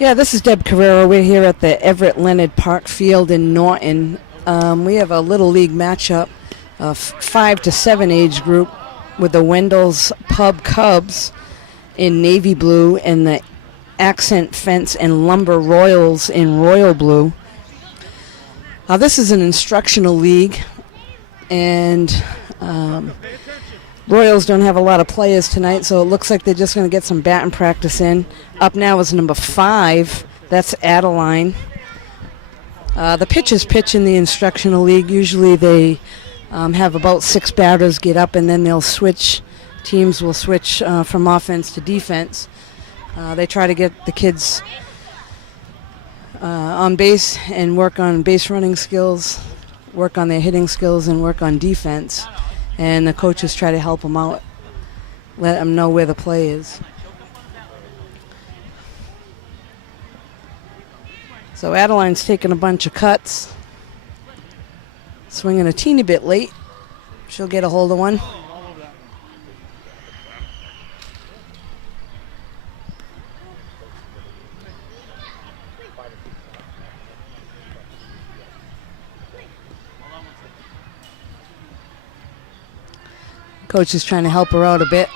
Yeah, this is Deb Carrera. We're here at the Everett Leonard Park Field in Norton. We have a Little League matchup of 5 to 7 age group with the Wendell's Pub Cubs in navy blue and the Accent Fence and Lumber Royals in royal blue. This is an instructional league, and Royals don't have a lot of players tonight, so it looks like they're just going to get some batting practice in. Up now is number 5. That's Adeline. The pitchers pitch in the instructional league. Usually they have about 6 batters get up, and then they'll switch. Teams will switch from offense to defense. They try to get the kids on base and work on base running skills, work on their hitting skills, and work on defense. And the coaches try to help them out, let them know where the play is. So Adeline's taking a bunch of cuts, swinging a teeny bit late. She'll get a hold of one. Coach is trying to help her out a bit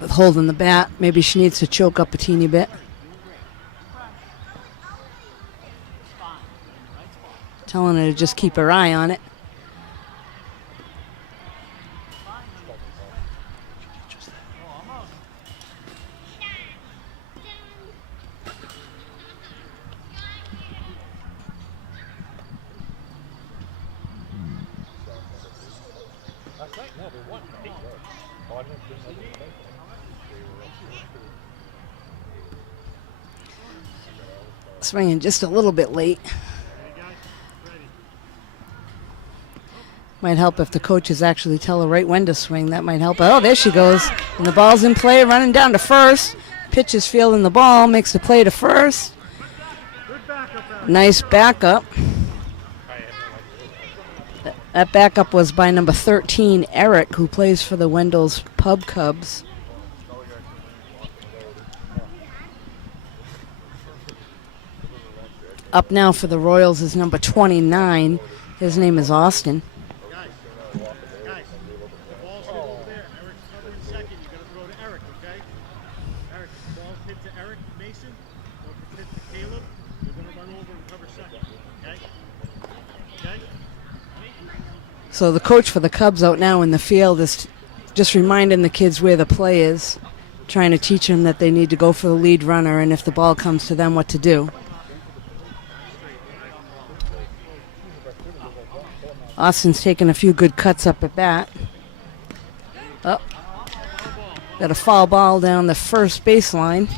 with holding the bat. Maybe she needs to choke up a teeny bit. Telling her to just keep her eye on it. Swinging just a little bit late. Might help if the coaches actually tell her right when to swing. That might help. Oh, there she goes. And the ball's in play, running down to first. Pitch is fielding the ball, makes the play to first. Nice backup. That backup was by number 13, Eric, who plays for the Wendell's Pub Cubs. Up now for the Royals is number 29. His name is Austin. Guys, the ball's hit over there. Eric's covering second. You got to throw to Eric, okay? Eric, if the ball's hit to Eric Mason, or if it's hit to Caleb, you're going to run over and cover second, okay? Okay? So the coach for the Cubs out now in the field is just reminding the kids where the play is, trying to teach them that they need to go for the lead runner, and if the ball comes to them, what to do. Austin's taking a few good cuts up at bat. Oh, got a foul ball down the first baseline.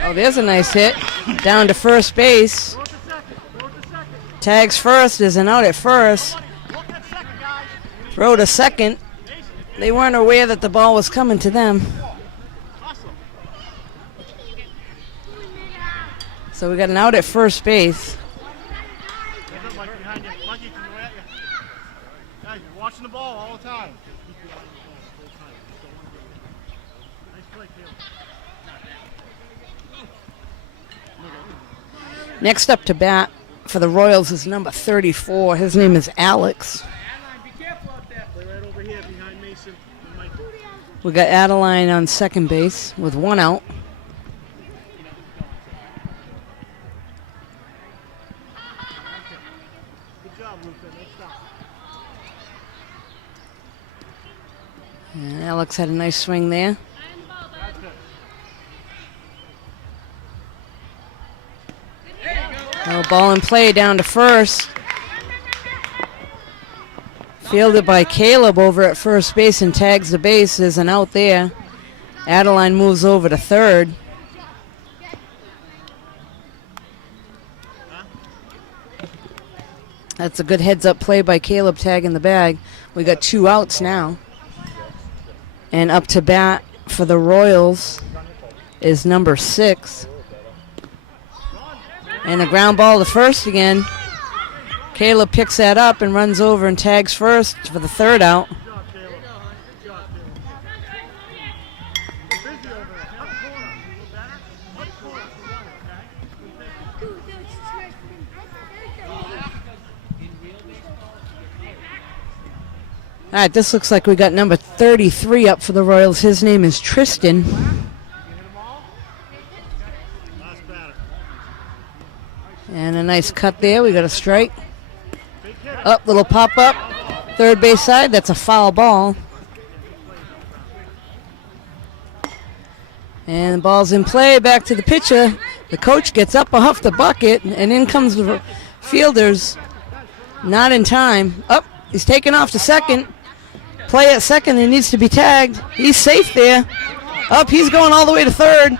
Oh, there's a nice hit down to first base. Tags first, is an out at first. Throw to second. They weren't aware that the ball was coming to them. So we got an out at first base. Guys, you're watching the ball all the time. Next up to bat for the Royals is number 34. His name is Alex. We got Adeline on second base with one out. And Alex had a nice swing there. Ball in play down to first. Fielded by Caleb over at first base and tags the base. There's an out there. Adeline moves over to third. That's a good heads-up play by Caleb tagging the bag. We got 2 outs now. And up to bat for the Royals is number 6. And a ground ball to first again. Caleb picks that up and runs over and tags first for the 3rd out. All right, this looks like we got number 33 up for the Royals. His name is Tristan. And a nice cut there. We got a strike. Up, little pop up. Third base side. That's a foul ball. And the ball's in play. Back to the pitcher. The coach gets up a huff the bucket, and in comes the fielders. Not in time. Up, he's taken off to second. Play at second and needs to be tagged. He's safe there. Up, he's going all the way to third.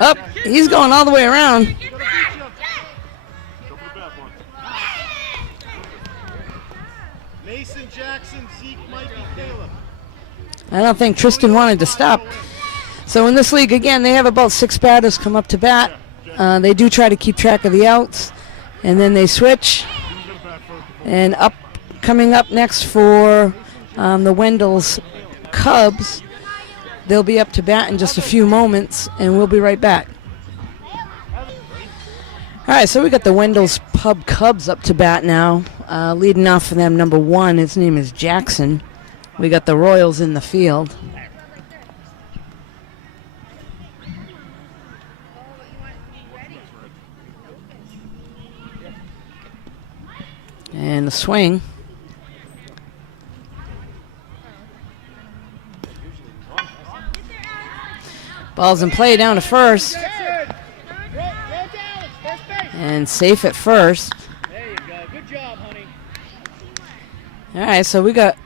Up, he's going all the way around. Mason, Jackson, Zeke, Mikey, Caleb. I don't think Tristan wanted to stop. So in this league, again, they have about 6 batters come up to bat. They do try to keep track of the outs, and then they switch. And coming up next for the Wendell's Cubs, they'll be up to bat in just a few moments, and we'll be right back. All right, so we got the Wendell's Pub Cubs up to bat now. Leading off for them, number 1, his name is Jackson. We got the Royals in the field. And the swing. Ball's in play down to first. And safe at first. There you go. Good job, honey. All right, so we got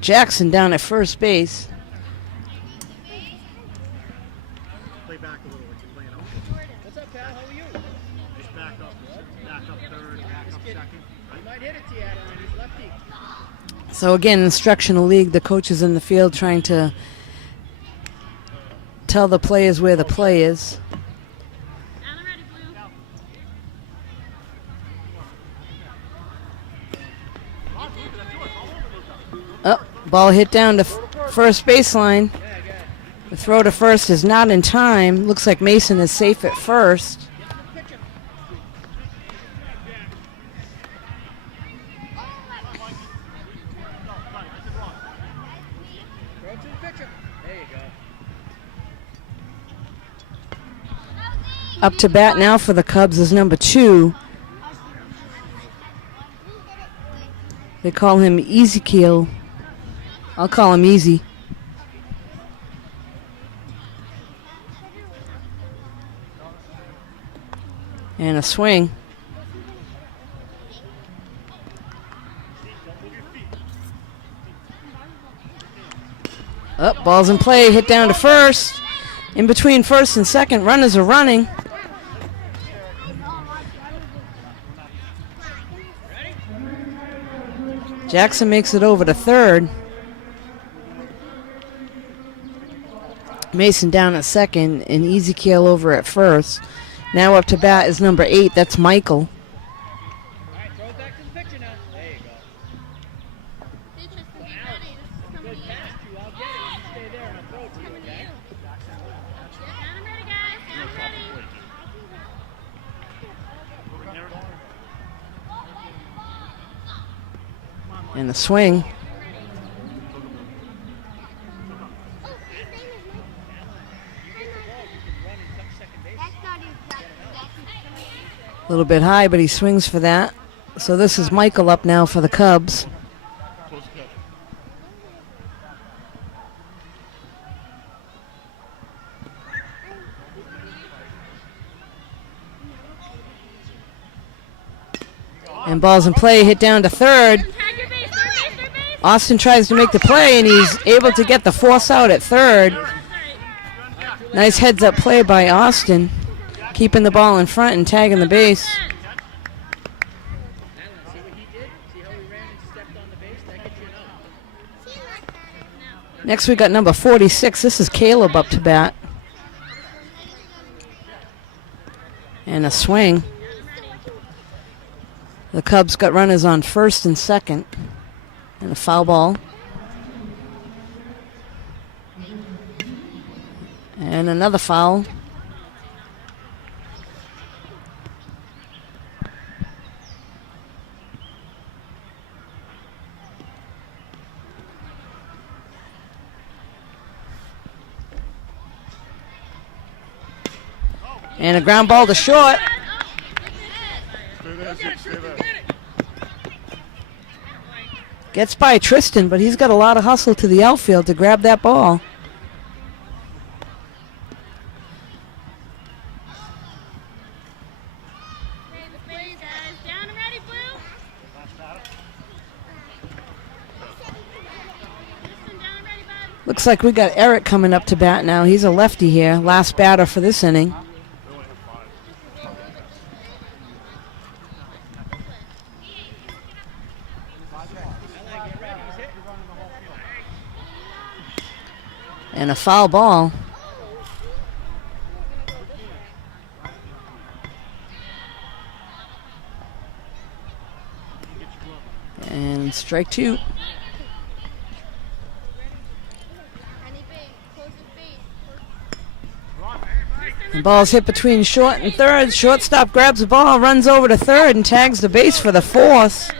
Jackson down at first base. Play back a little like you're playing out. What's up, pal? How are you? Just back up third, back up second. I might hit it to you, Adam. He's lefty. So again, instructional league, the coach is in the field trying to tell the players where the play is. Oh, ball hit down to first baseline. The throw to first is not in time. Looks like Mason is safe at first. Up to bat now for the Cubs is number 2. They call him Ezekiel. I'll call him Easy. And a swing. Up, ball's in play, hit down to first. In between first and second, runners are running. Jackson makes it over to third. Mason down at second and Ezekiel over at first. Now up to bat is number 8. That's Michael. All right, throw it back to the pitcher now. There you go. Good pass to you. I'll get it. You stay there and I'll throw it to you, okay? I'm ready, guys. I'm ready. And the swing. A little bit high, but he swings for that. So this is Michael up now for the Cubs. And ball's in play, hit down to third. Austin tries to make the play, and he's able to get the force out at third. Nice heads-up play by Austin, keeping the ball in front and tagging the base. See what he did? See how he ran and stepped on the base? That gets you an out. Next we got number 46. This is Caleb up to bat. And a swing. The Cubs got runners on first and second. And a foul ball. And another foul. And a ground ball to short. Gets by Tristan, but he's got a lot of hustle to the outfield to grab that ball. Looks like we got Eric coming up to bat now. He's a lefty here, last batter for this inning. And a foul ball. And strike two. The ball's hit between short and third. Shortstop grabs the ball, runs over to third, and tags the base for the fourth.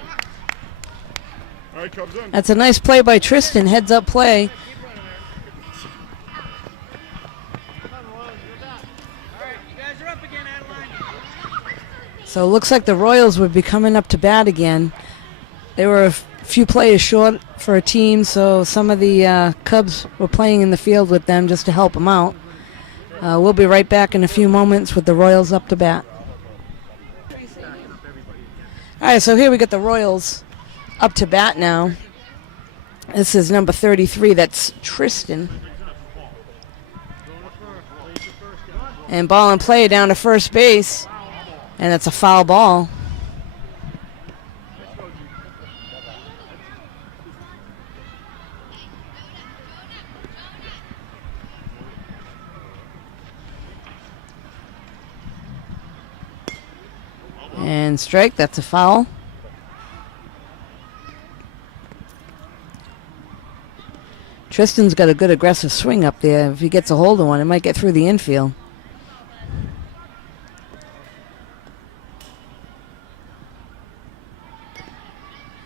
That's a nice play by Tristan. Heads up play. So it looks like the Royals would be coming up to bat again. They were a few players short for a team, so some of the Cubs were playing in the field with them just to help them out. We'll be right back in a few moments with the Royals up to bat. All right, so here we got the Royals up to bat now. This is number 33. That's Tristan. And ball in play down to first base. And it's a foul ball. And strike, that's a foul. Tristan's got a good aggressive swing up there. If he gets a hold of one, it might get through the infield.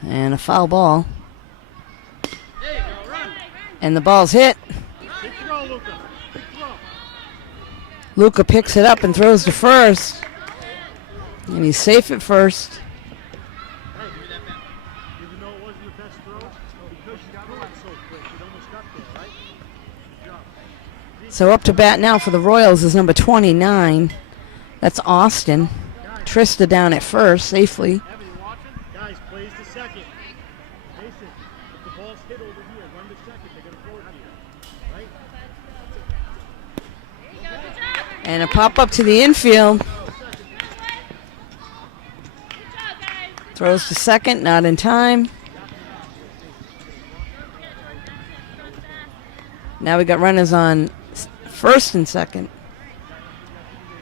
And a foul ball. And the ball's hit. Luca picks it up and throws to first. And he's safe at first. So up to bat now for the Royals is number 29. That's Austin. Trista down at first safely. Guys, plays to second. Mason, if the ball's hit over here, run to second. They're going to throw it to you. Right? And a pop up to the infield. Throws to second, not in time. Now we got runners on first and second.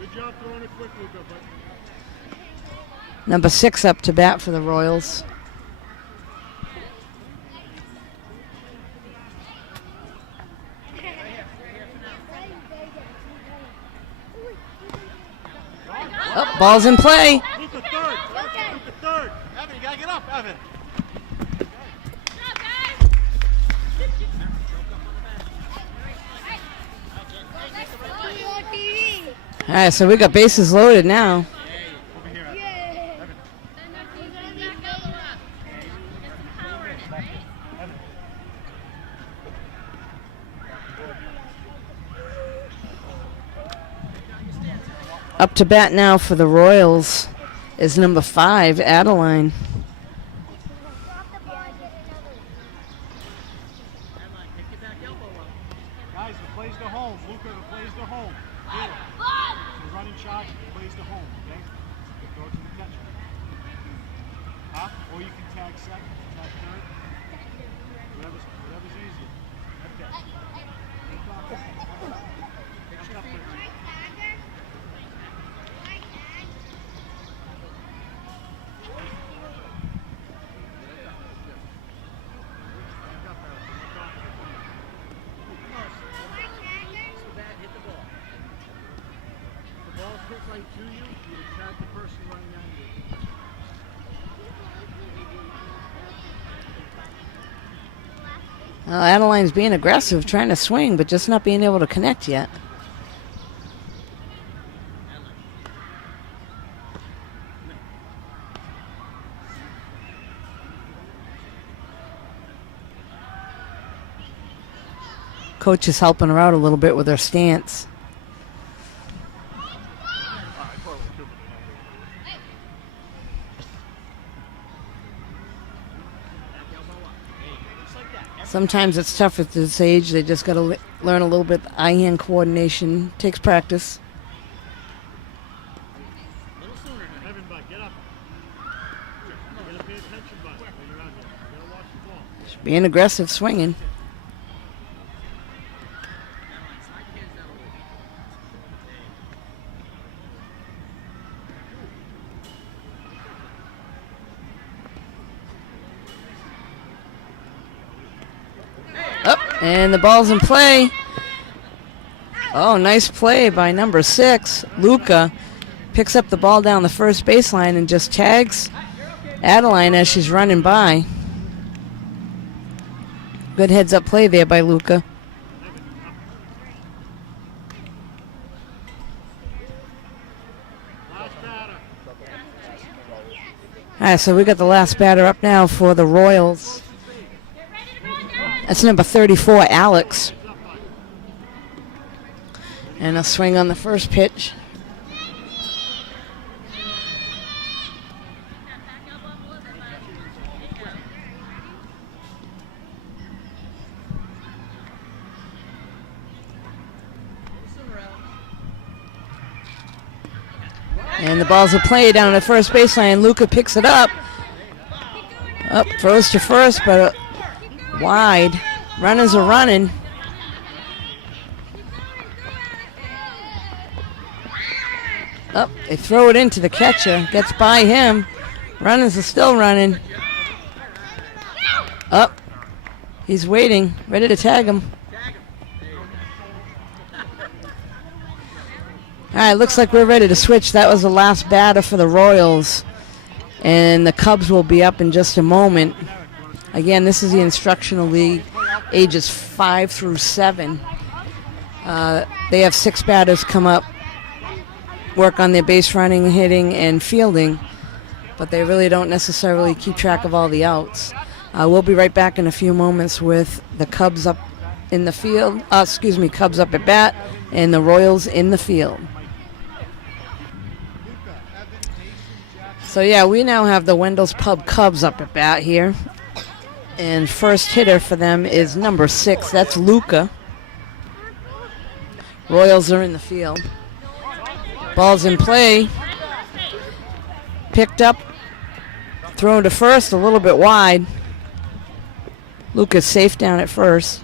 Good job throwing it quick, Luca. Number 6 up to bat for the Royals. Oh, ball's in play. Luca, third. Luca, third. Evan, you got to get up, Evan. All right, so we got bases loaded now. Up to bat now for the Royals is number 5, Adeline. Guys, the plays to home. Luca, the plays to home. Here. So running shot, plays to home, okay? Go to the catcher. Huh? Or you can tag second, tag third. Whatever's easier. Okay. sight to you, you attack the person running at you. Adeline's being aggressive, trying to swing, but just not being able to connect yet. Coach is helping her out a little bit with her stance. Sometimes it's tough at this age. They just got to learn a little bit eye-hand coordination. Takes practice. Evan, bud, get up. You gotta pay attention, bud, when you're out there. You gotta watch the ball. She's being aggressive, swinging. Up, and the ball's in play. Oh, nice play by number 6. Luca picks up the ball down the first baseline and just tags Adeline as she's running by. Good heads-up play there by Luca. All right, so we got the last batter up now for the Royals. That's number 34, Alex. And a swing on the first pitch. And the ball's a play down at first baseline. Luca picks it up. Up, throws to first, but wide. Runners are running. Up, they throw it into the catcher. Gets by him. Runners are still running. Up, he's waiting, ready to tag him. All right, looks like we're ready to switch. That was the last batter for the Royals. And the Cubs will be up in just a moment. Again, this is the instructional league, ages 5 through 7. They have 6 batters come up, work on their base running, hitting, and fielding, but they really don't necessarily keep track of all the outs. We'll be right back in a few moments with the Cubs up in the field. Cubs up at bat, and the Royals in the field. So yeah, we now have the Wendell's Pub Cubs up at bat here. And first hitter for them is number 6. That's Luca. Royals are in the field. Ball's in play. Picked up. Thrown to first, a little bit wide. Luca's safe down at first.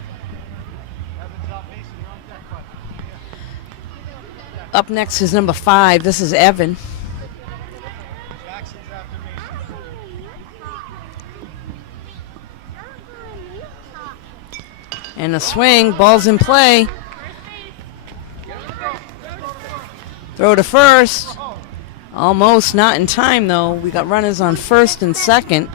Up next is number 5. This is Evan. And a swing, ball's in play. Throw to first. Almost, not in time though. We got runners on first and second.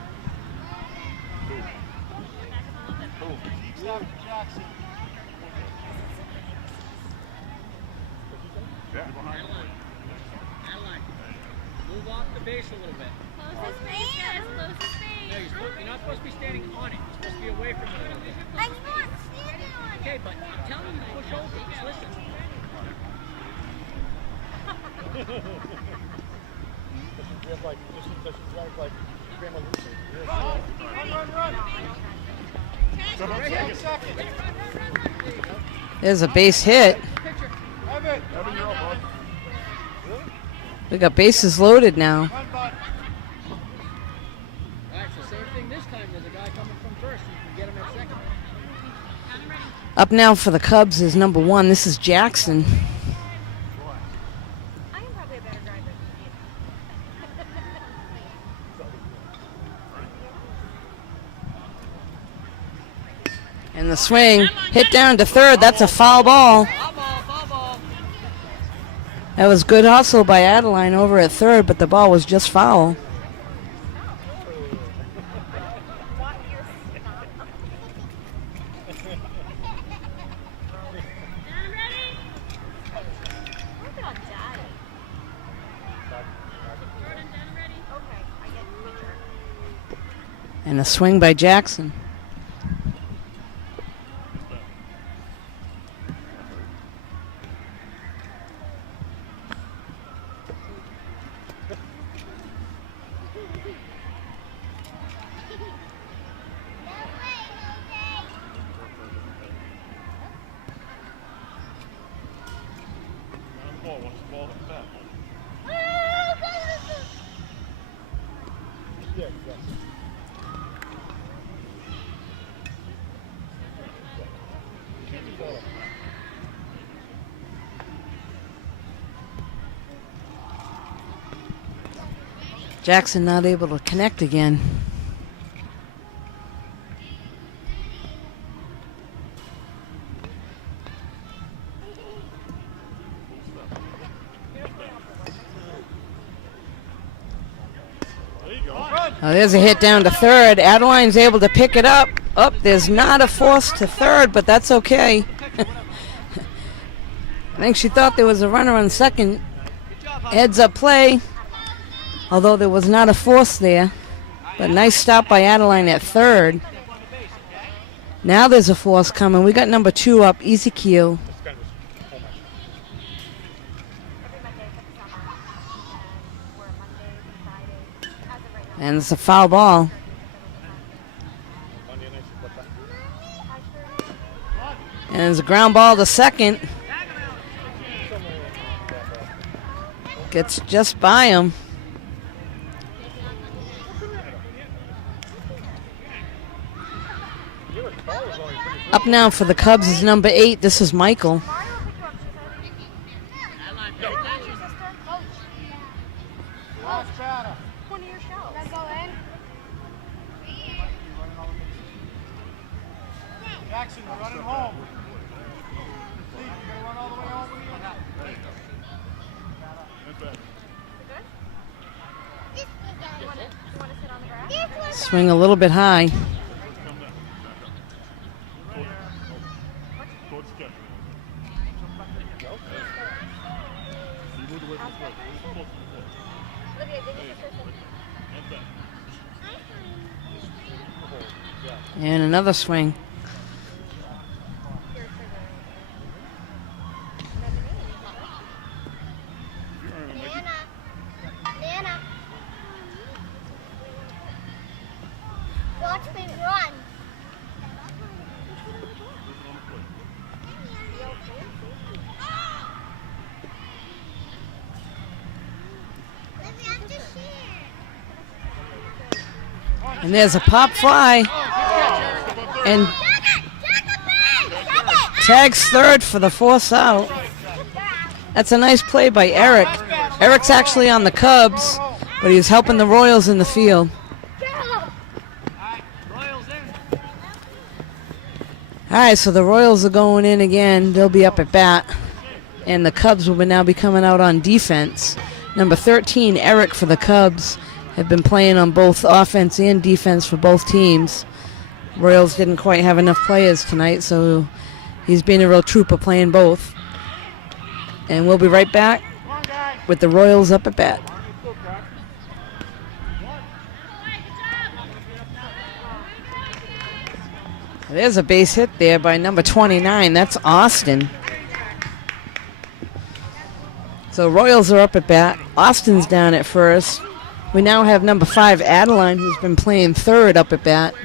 Move off the base a little bit. Close his face, guys. Close his face. No, you're not supposed to be standing on it. You're supposed to be away from it a little bit. I'm not standing on Okay, it. but I'm telling you to push over. Just listen. There's a base hit. We got bases loaded now. All right, so same thing this time. There's a guy coming from first. You can get him at second. Up now for the Cubs is number 1. This is Jackson. I am probably a better driver than you. And the swing hit down to third. That's a foul ball. Foul ball, foul ball. That was good hustle by Adeline over at third, but the ball was just foul. Down ready? Working on daddy. Jordan, down ready? Okay, I get my turn. And a swing by Jackson. Jackson not able to connect again. Oh, there's a hit down to third. Adeline's able to pick it up. Up, there's not a force to third, but that's okay. I think she thought there was a runner on second. Heads up play, although there was not a force there. But nice stop by Adeline at third. Now there's a force coming. We got number 2 up, Ezekiel. And it's a foul ball. And it's a ground ball to second. Gets just by him. Up now for the Cubs is number 8. This is Michael. Jackson, we're running home. Steve, you're gonna run all the way home with you? Swing a little bit high. And another swing. Watch me run. And there's a pop fly. And tags third for the force out. That's a nice play by Eric. Eric's actually on the Cubs, but he's helping the Royals in the field. All right, so the Royals are going in again. They'll be up at bat. And the Cubs will now be coming out on defense. Number 13, Eric for the Cubs, have been playing on both offense and defense for both teams. Royals didn't quite have enough players tonight, so he's been a real trooper playing both. And we'll be right back with the Royals up at bat. There's a base hit there by number 29. That's Austin. So Royals are up at bat. Austin's down at first. We now have number 5, Adeline, who's been playing third up at bat.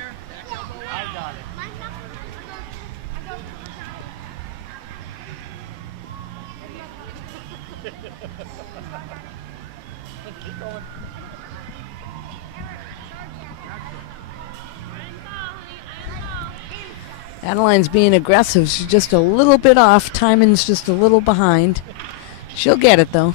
Adeline's being aggressive. She's just a little bit off. Timing's just a little behind. She'll get it, though.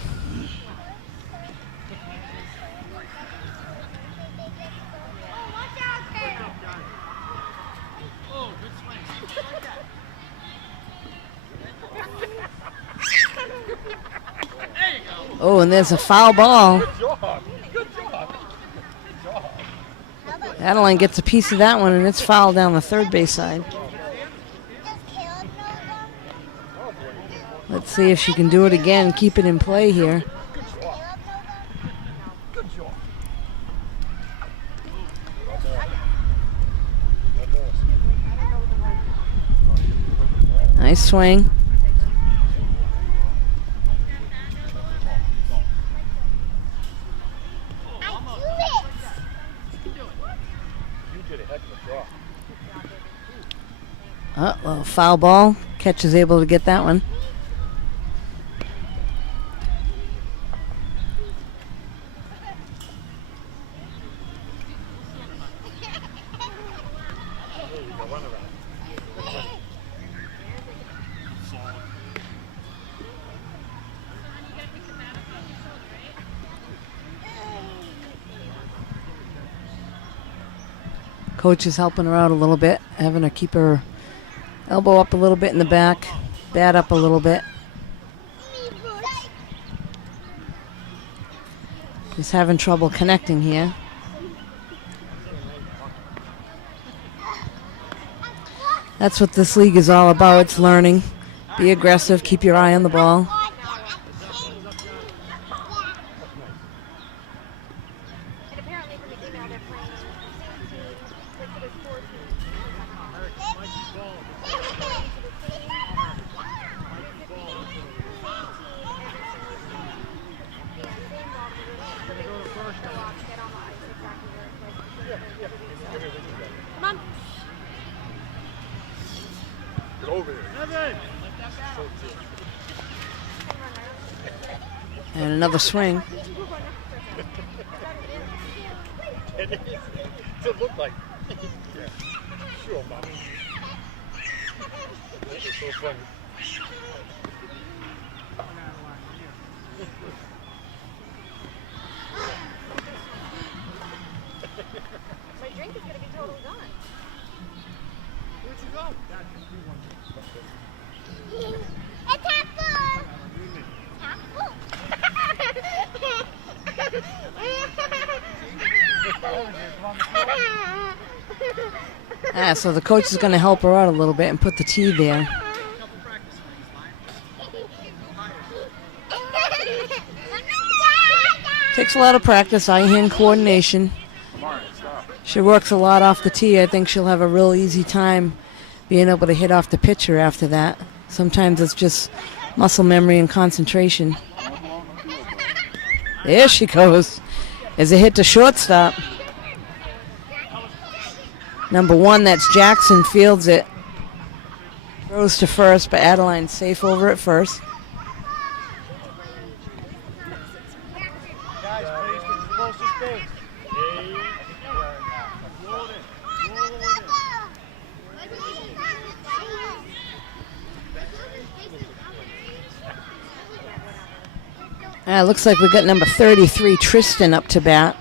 Oh, and there's a foul ball. Good job. Good job. Adeline gets a piece of that one, and it's fouled down the third base side. Let's see if she can do it again, keep it in play here. Nice swing. Well, foul ball. Catch is able to get that one. Coach is helping her out a little bit, having her keep her elbow up a little bit in the back, bat up a little bit. He's having trouble connecting here. That's what this league is all about. It's learning. Be aggressive, keep your eye on the ball. And another swing. It looked like. Yeah. Sure, Mom. That was so funny. My drink is going to be totally gone. Where'd you go? It's apple! Apple? So the coach is going to help her out a little bit and put the tee there. Takes a lot of practice, eye-hand coordination. She works a lot off the tee. I think she'll have a real easy time being able to hit off the pitcher after that. Sometimes it's just muscle memory and concentration. There she goes. There's a hit to shortstop. Number 1, that's Jackson, fields it. Throws to first, but Adeline's safe over at first. Guys, please, to the closest base. Looks like we got number 33, Tristan, up to bat.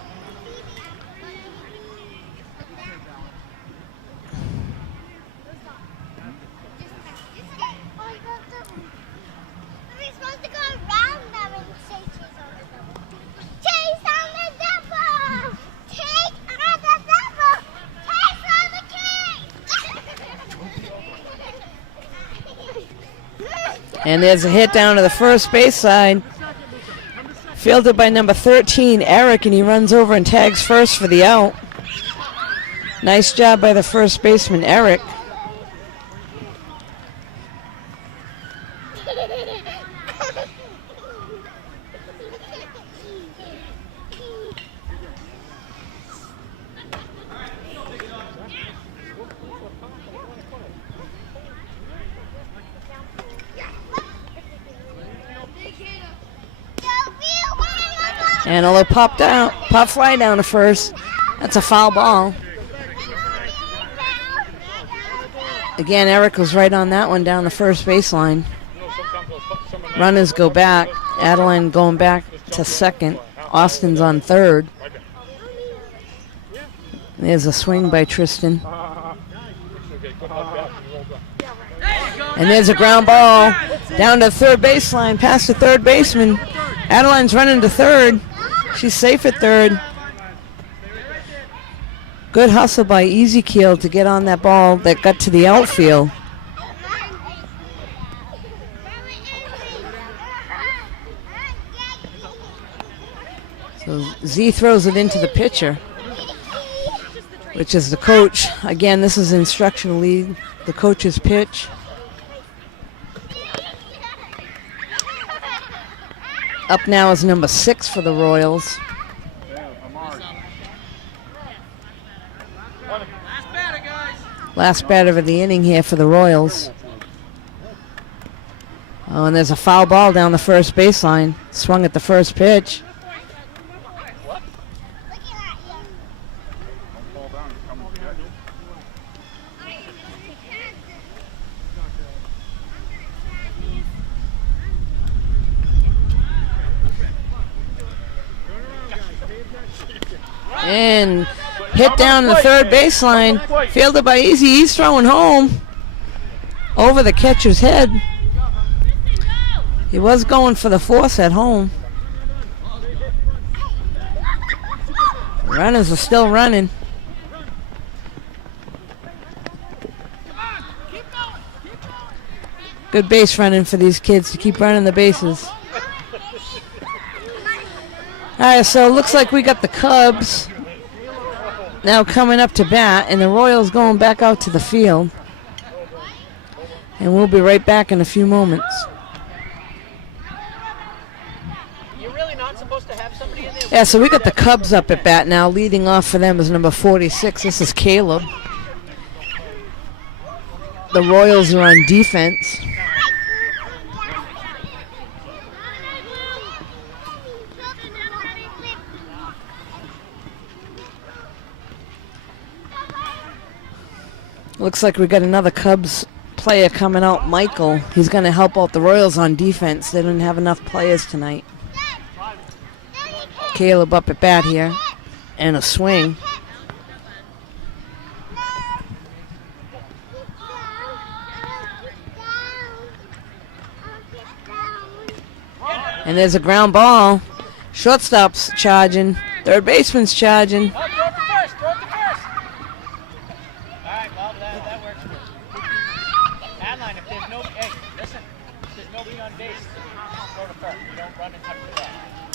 And there's a hit down to the first base side. Fielded by number 13, Eric, and he runs over and tags first for the out. Nice job by the first baseman, Eric. And a little pop fly down to first. That's a foul ball. Again, Eric was right on that one down the first baseline. Runners go back. Adeline going back to second. Austin's on third. There's a swing by Tristan. And there's a ground ball down to the third baseline, past the third baseman. Adeline's running to third. She's safe at third. Good hustle by Ezekiel to get on that ball that got to the outfield. So Z throws it into the pitcher, which is the coach. Again, this is instructional lead. The coach's pitch. Up now is number 6 for the Royals. Last batter of the inning here for the Royals. Oh, and there's a foul ball down the first baseline. Swung at the first pitch. And hit down the third baseline. Fielded by Easy. He's throwing home. Over the catcher's head. He was going for the force at home. Runners are still running. Good base running for these kids to keep running the bases. All right, so it looks like we got the Cubs now coming up to bat, and the Royals going back out to the field. And we'll be right back in a few moments. You're really not supposed to have somebody in there. Yeah, so we got the Cubs up at bat now. Leading off for them is number 46. This is Caleb. The Royals are on defense. Looks like we got another Cubs player coming out, Michael. He's going to help out the Royals on defense. They didn't have enough players tonight. Caleb up at bat here. And a swing. And there's a ground ball. Shortstop's charging. Third baseman's charging. Oh, throw it to first. Throw it to first. All right, well, that works. Adeline, if there's no, hey, listen, if there's nobody on base, throw to first. You don't run and touch the ball.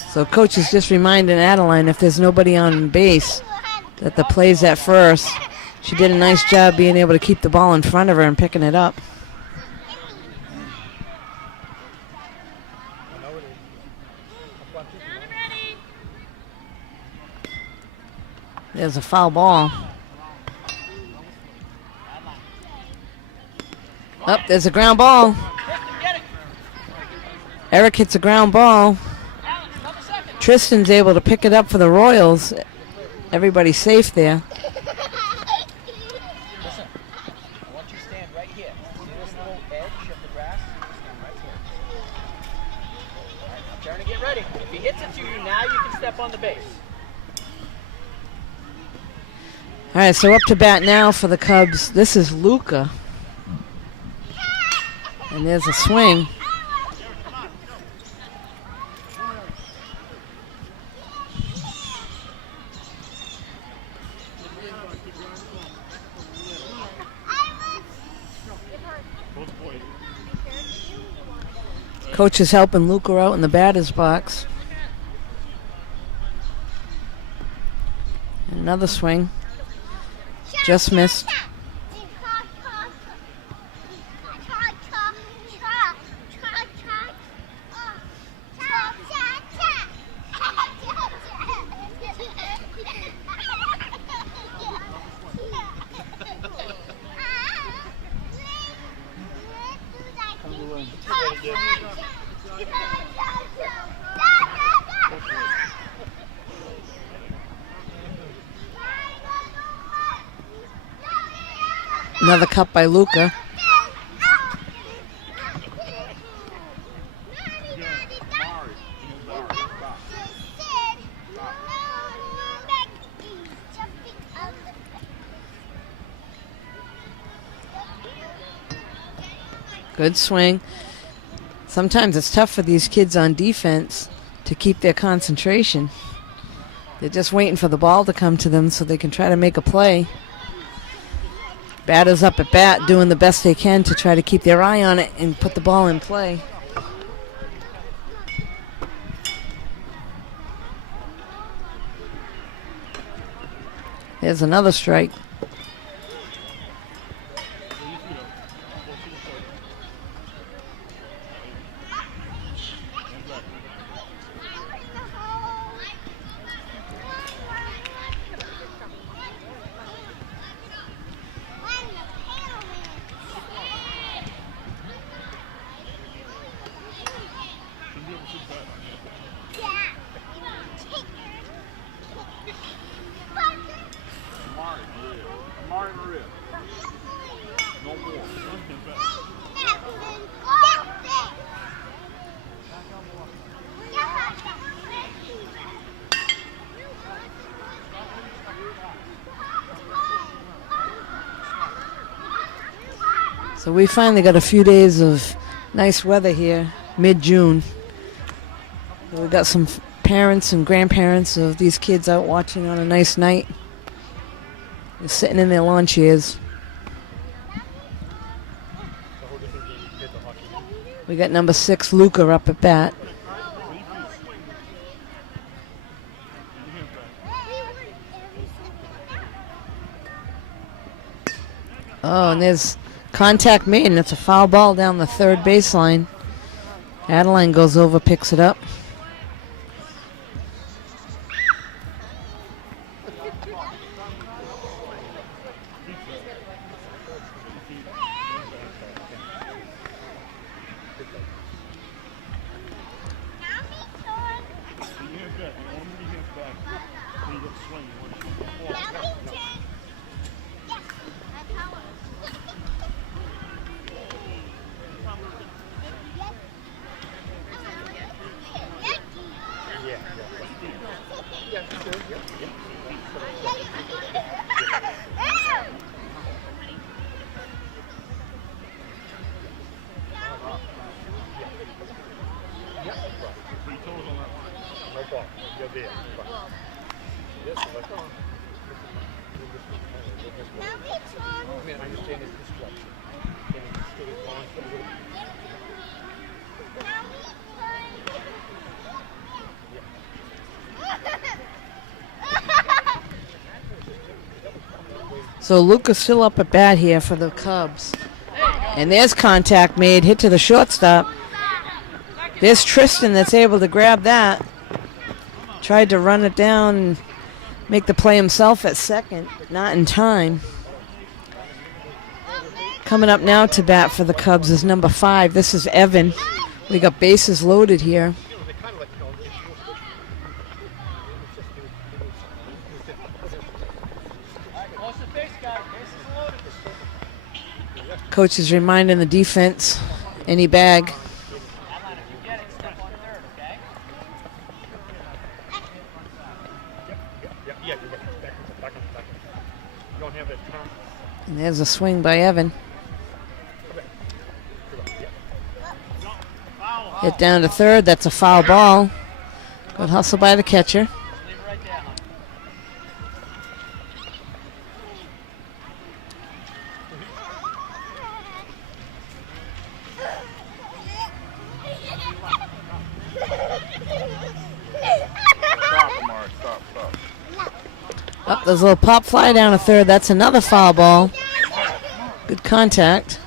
So coach is just reminding Adeline if there's nobody on base that the play's at first. She did a nice job being able to keep the ball in front of her and picking it up. There's a foul ball. Oh, there's a ground ball. Eric hits a ground ball. Tristan's able to pick it up for the Royals. Everybody's safe there. Listen, I want you to stand right here. See this little edge of the grass? Stand right here. All right, now turn and get ready. If he hits it to you, now you can step on the base. All right, so up to bat now for the Cubs. This is Luca. And there's a swing. Coach is helping Luca out in the batter's box. Another swing. Just missed. Another cut by Luca. Good swing. Sometimes it's tough for these kids on defense to keep their concentration. They're just waiting for the ball to come to them so they can try to make a play. Batters up at bat doing the best they can to try to keep their eye on it and put the ball in play. There's another strike. So we finally got a few days of nice weather here, mid-June. We got some parents and grandparents of these kids out watching on a nice night. They're sitting in their lawn chairs. We got number 6, Luca, up at bat. Oh, and there's contact made, and it's a foul ball down the third baseline. Adeline goes over, picks it up. So Luca's still up at bat here for the Cubs. And there's contact made, hit to the shortstop. There's Tristan that's able to grab that. Tried to run it down and make the play himself at second, not in time. Coming up now to bat for the Cubs is number 5. This is Evan. We got bases loaded here. Coach is reminding the defense, any bag. And there's a swing by Evan. Hit down to third. That's a foul ball. Good hustle by the catcher. Oh, there's a little pop fly down to third. That's another foul ball. Good contact.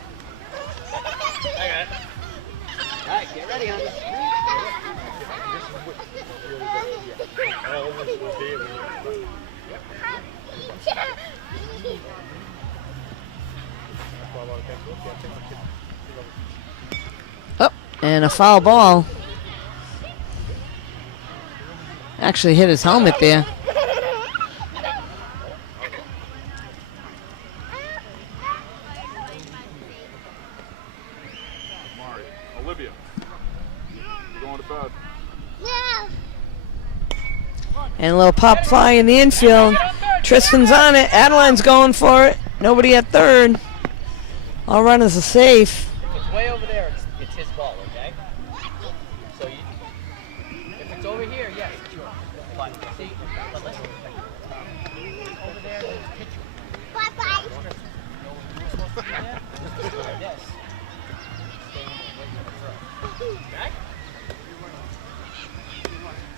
Oh, and a foul ball. Actually hit his helmet there. And a little pop fly in the infield. Tristan's on it. Adeline's going for it. Nobody at third. All runners are safe. If it's way over there, it's his ball, okay? So if it's over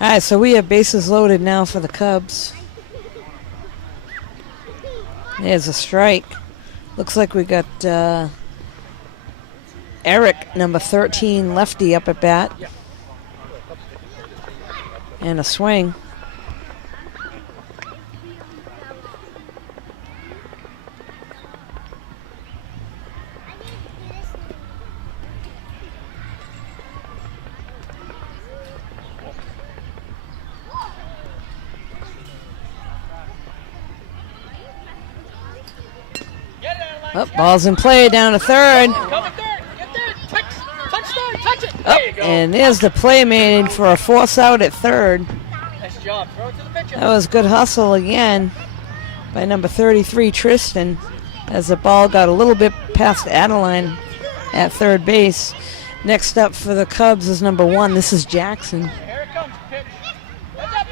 All right, so we have bases loaded now for the Cubs. There's a strike. Looks like we got Eric, number 13, lefty, up at bat. And a swing. Oh, ball's in play down to third. Come at third. Get third. Touch third. Touch it. Oh, There you go. and there's the play made for a force out at third. Nice job. Throw it to the pitcher. That was good hustle again by number 33, Tristan, as the ball got a little bit past Adeline at third base. Next up for the Cubs is number 1. This is Jackson. Here it comes. Pitch. What's up?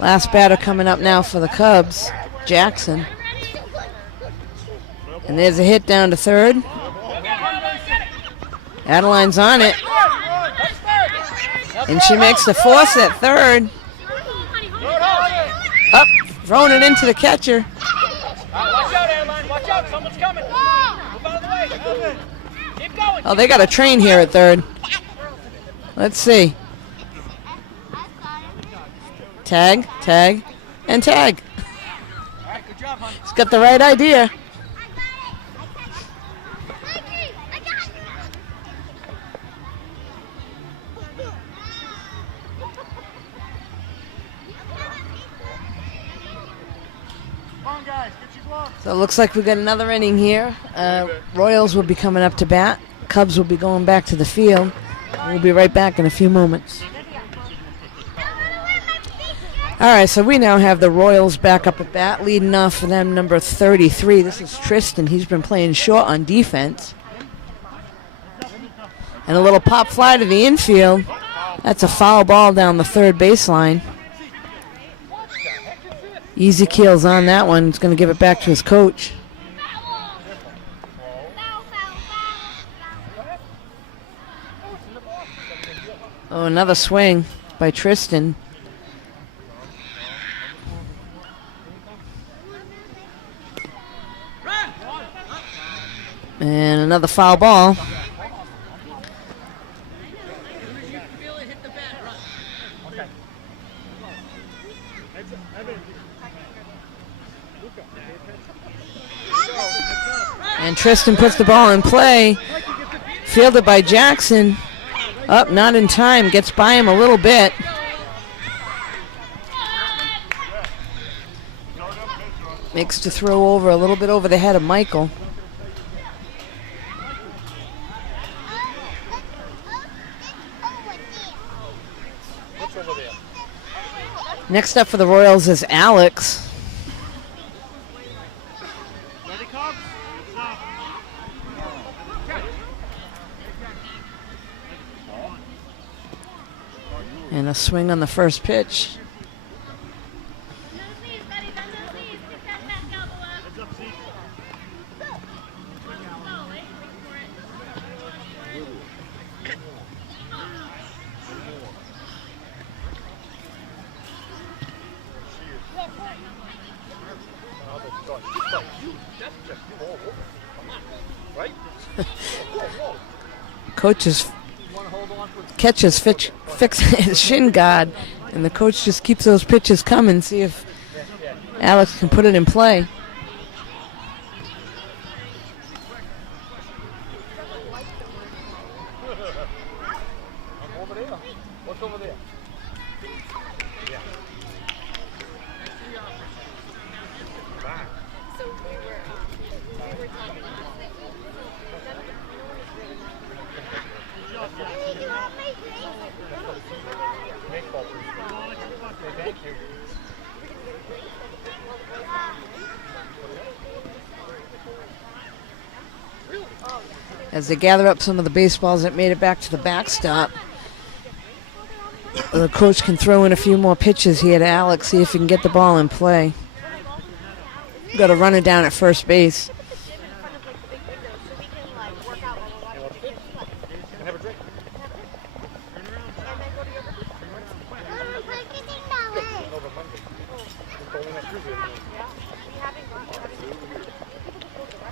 Last batter coming up now for the Cubs, Jackson. And there's a hit down to third. Adeline's on it. And she makes the force at third. Up, throwing it into the catcher. Watch out, Adeline. Watch out. Someone's coming. Move out of the way. Keep going. Oh, they got a train here at third. Let's see. Tag, tag, and tag. All right, good job, hon. He's got the right idea. Come on, guys, get your gloves. So it looks like we got another inning here. Royals will be coming up to bat. Cubs will be going back to the field. We'll be right back in a few moments. All right, so we now have the Royals back up at bat, leading off for them number 33. This is Tristan. He's been playing short on defense. And a little pop fly to the infield. That's a foul ball down the third baseline. Easy keels on that one. He's going to give it back to his coach. Oh, another swing by Tristan. And another foul ball. And Tristan puts the ball in play. Fielded by Jackson. Up, not in time. Gets by him a little bit. Makes the throw over a little bit over the head of Michael. Next up for the Royals is Alex. Ready, Cubs? Stop. And a swing on the first pitch. Heads up, Zeke. Coach catches fix his shin guard, and the coach just keeps those pitches coming. See if Alex can put it in play. What's over there? So we were talking last night. Thank you. As they gather up some of the baseballs that made it back to the backstop, the coach can throw in a few more pitches here to Alex, see if he can get the ball in play. Got to run it down at first base.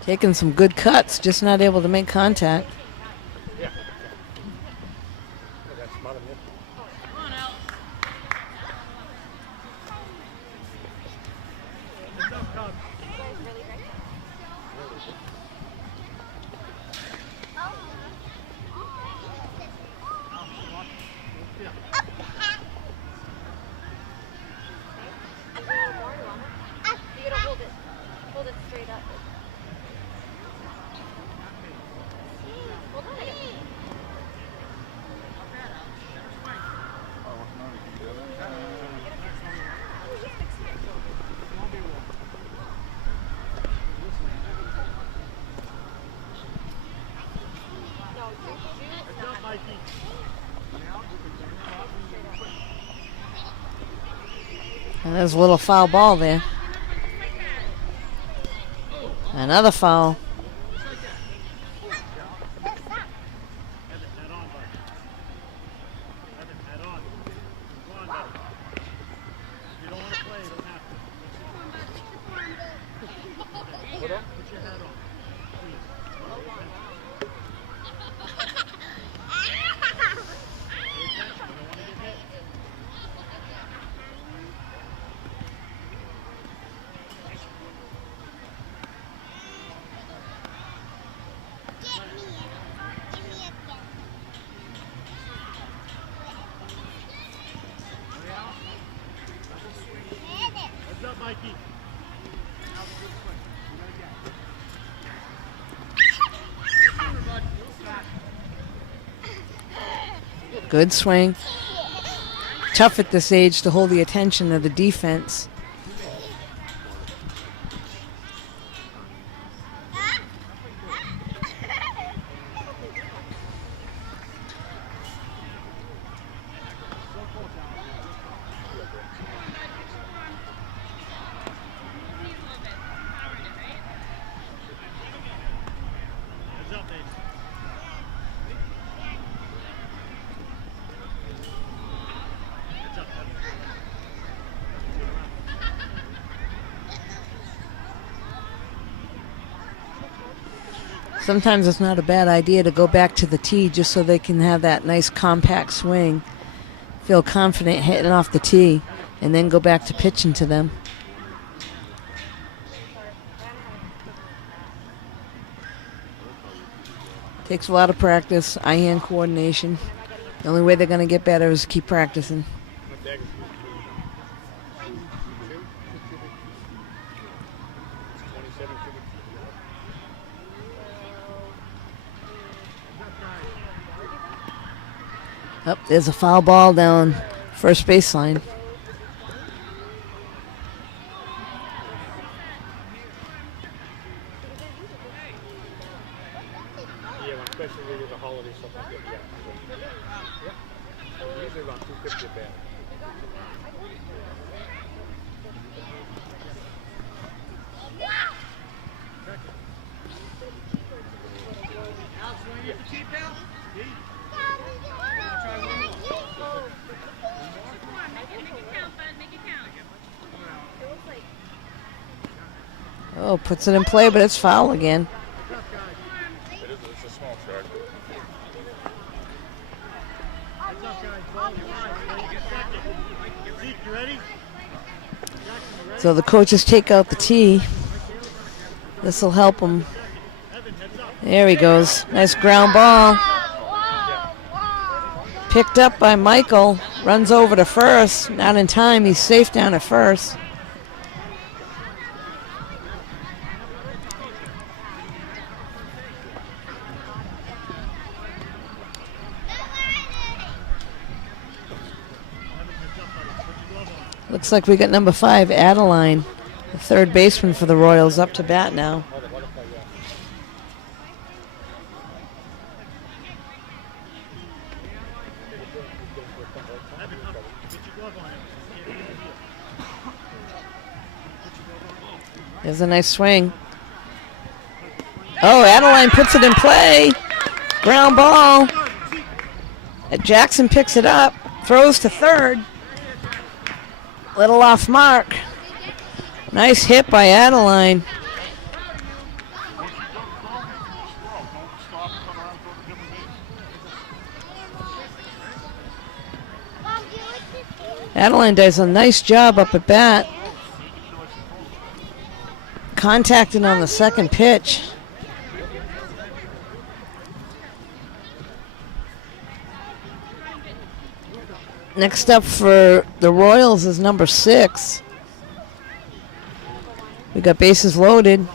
Taking some good cuts, just not able to make contact. Yeah. That's smart of him. Come on, Al. Heads up, Cubs. You gotta hold it straight up. Hold on. Heads up, Mikey. And there's a little foul ball there. Another foul. Evan, head on, bud. Evan, head on. Go on, Evan. If you don't want to play, you don't have to. Put your head on. Please. Pay attention. You don't want to get hit. Heads up, Mikey. Good swing. Tough at this age to hold the attention of the defense. Heads up, Mason. Heads up, Evan. Sometimes it's not a bad idea to go back to the tee just so they can have that nice compact swing. Feel confident hitting off the tee and then go back to pitching to them. Takes a lot of practice, eye-hand coordination. The only way they're going to get better is keep practicing. Oh, there's a foul ball down first baseline. Yeah, when especially when there's a holiday, something like that. Yeah. Usually around 250 a bat. Alex, you want to get the cheap now? Make it count, bud. Make it count. Oh, puts it in play, but it's foul again. It's a small track. Heads up, guys. Ball behind. Get second. Zeke, you ready? Jackson, you ready? So the coaches take out the tee. This will help them. Evan, heads up. There he goes. Nice ground ball. Picked up by Michael. Runs over to first. Not in time. He's safe down at first. Looks like we got number 5, Adeline, the third baseman for the Royals, up to bat now. Evan, up. Get your glove on him. There's a nice swing. Oh, Adeline puts it in play. Ground ball. Jackson picks it up, throws to third. Little off mark. Nice hit by Adeline. Adeline does a nice job up at bat. Contacted on the second pitch. Next up for the Royals is number 6. We got bases loaded.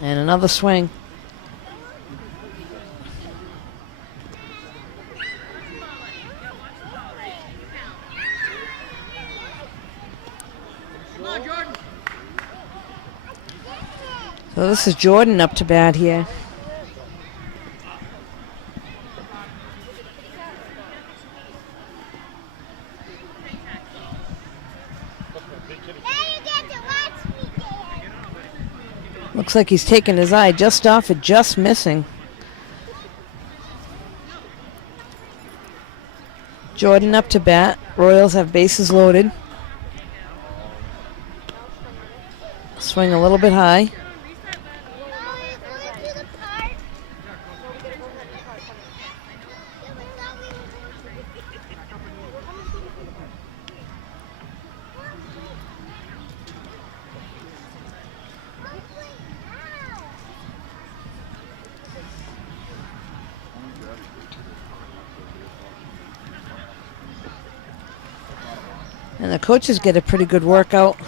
And another swing. So this is Jordan up to bat here. Looks like he's taken his eye just off it, just missing. Jordan up to bat. Royals have bases loaded. Swing a little bit high. And the coaches get a pretty good workout.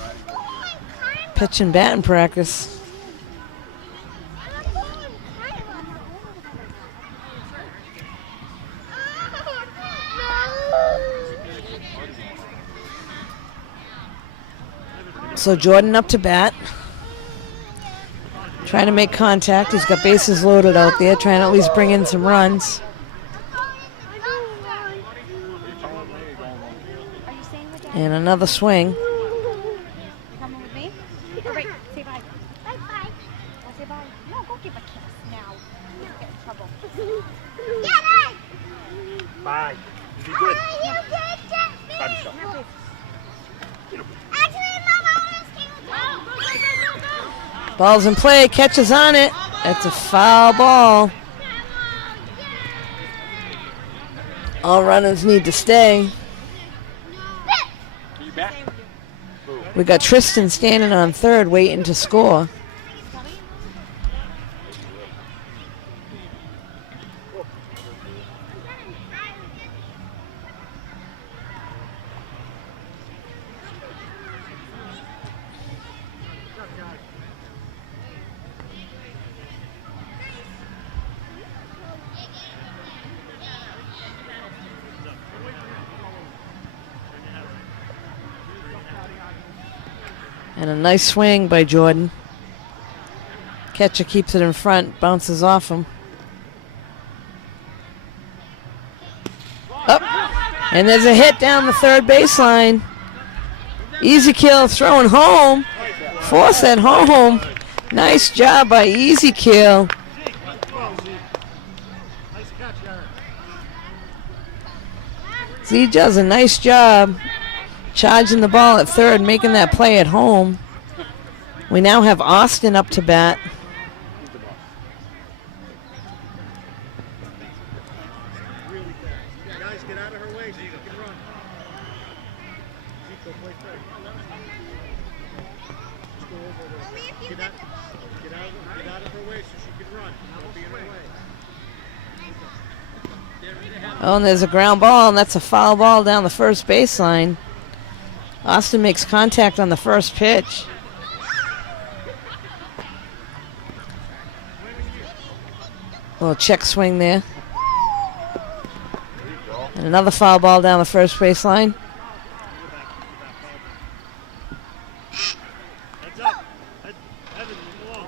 Pitch and batting practice. So Jordan up to bat. Trying to make contact. He's got bases loaded out there, trying to at least bring in some runs. And another swing. You coming with me? All right, say bye. Bye bye. I'll say bye. No, go give a kiss now. You'll get in trouble. Get it! Bye. You be good. You did get Bye, Michelle. Actually, Mama almost came. Ball's in play, catches on it. That's a foul ball. All runners need to stay. We got Tristan standing on third waiting to score. And a nice swing by Jordan. Catcher keeps it in front, bounces off him. Up. And there's a hit down the third baseline. Easy kill throwing home. Force it home. Nice job by Easy Kill. Nice catch, Eric. Z does a nice job charging the ball at third, making that play at home. We now have Austin up to bat. Really fast. Guys, get out of her way so you can run. Zico, play third. Just go over there. Get out of her way so she can run. Don't be in her way. Oh, and there's a ground ball, and that's a foul ball down the first baseline. Austin makes contact on the first pitch. A little check swing there. And another foul ball down the first baseline. Heads up. Evan, move along.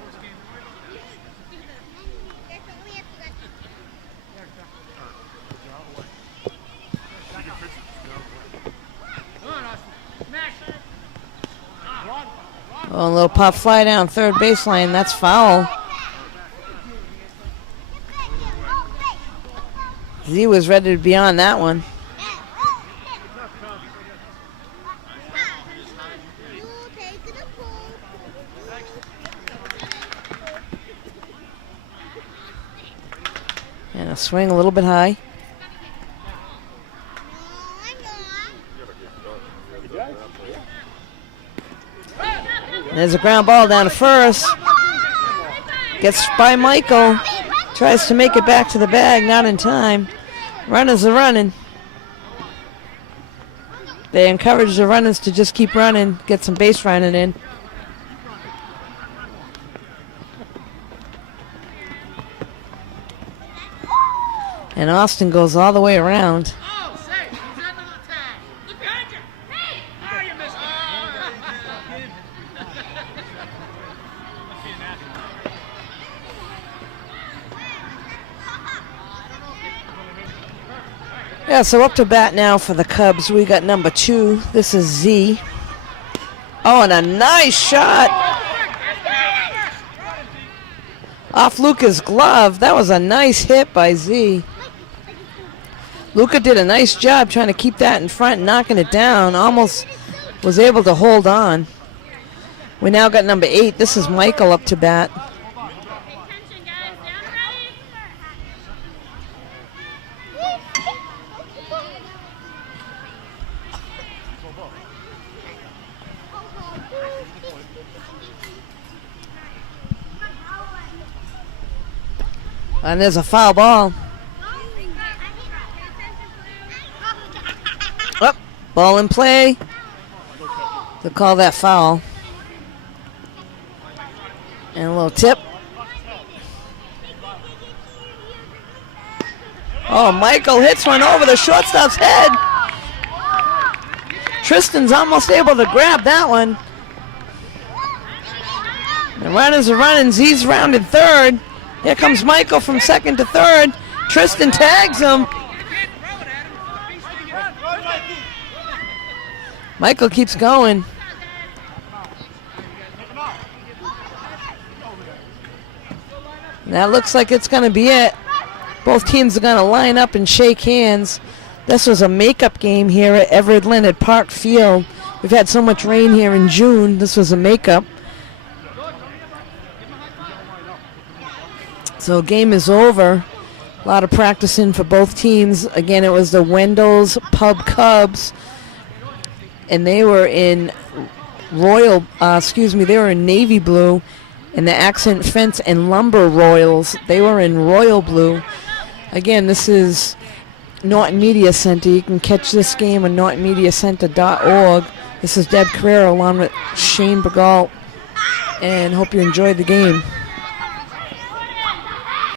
Oh, a little pop fly down third baseline. That's foul. Z was ready to be on that one. swing a little bit high. There's a ground ball down to first. Gets by Michael. Tries to make it back to the bag, not in time. Runners are running. They encourage the runners to just keep running, get some base running in. And Austin goes all the way around. Yeah, so up to bat now for the Cubs. We got number 2. This is Z. Oh, and a nice shot. Off Luca's glove. That was a nice hit by Z. Luca did a nice job trying to keep that in front, knocking it down. Almost was able to hold on. We now got number 8. This is Michael up to bat. And there's a foul ball. Oh, ball in play. They'll call that foul. And a little tip. Oh, Michael hits one over the shortstop's head. Tristan's almost able to grab that one. The runners are running. Z's rounded third. Here comes Michael from second to third. Tristan tags him. Michael keeps going. And that looks like it's going to be it. Both teams are going to line up and shake hands. This was a makeup game here at Everett Leonard Park Field. We've had so much rain here in June. This was a makeup. So game is over. A lot of practicing for both teams. Again, it was the Wendell's Pub Cubs, and they were in they were in navy blue, and the Accent Fence and Lumber Royals, they were in royal blue. Again, this is Norton Media Center. You can catch this game on nortonmediacenter.org. This is Deb Carrera along with Shane Bagalt, and hope you enjoyed the game.